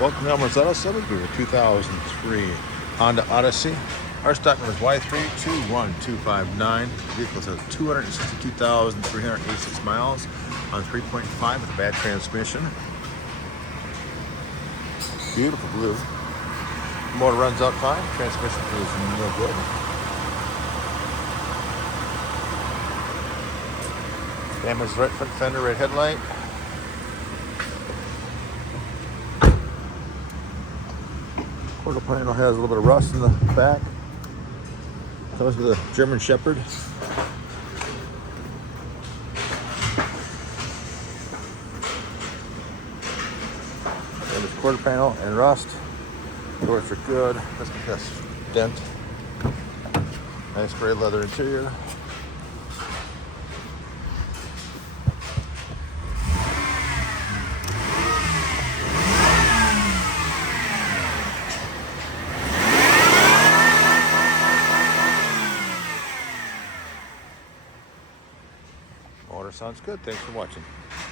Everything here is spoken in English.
Welcome to Elmers Auto Salvage. We have a 2003 Honda Odyssey. Our stock number is Y321259. The vehicle has 262,386 miles on 3.5 with a bad transmission. Beautiful blue. Motor runs out fine. Transmission feels real good. Damaged right front fender, right headlight. Quarter panel has a little bit of rust in the back. Comes with a German Shepherd. There's quarter panel and rust. Doors are good. This has dent. Nice gray leather interior. Motor sounds good. Thanks for watching.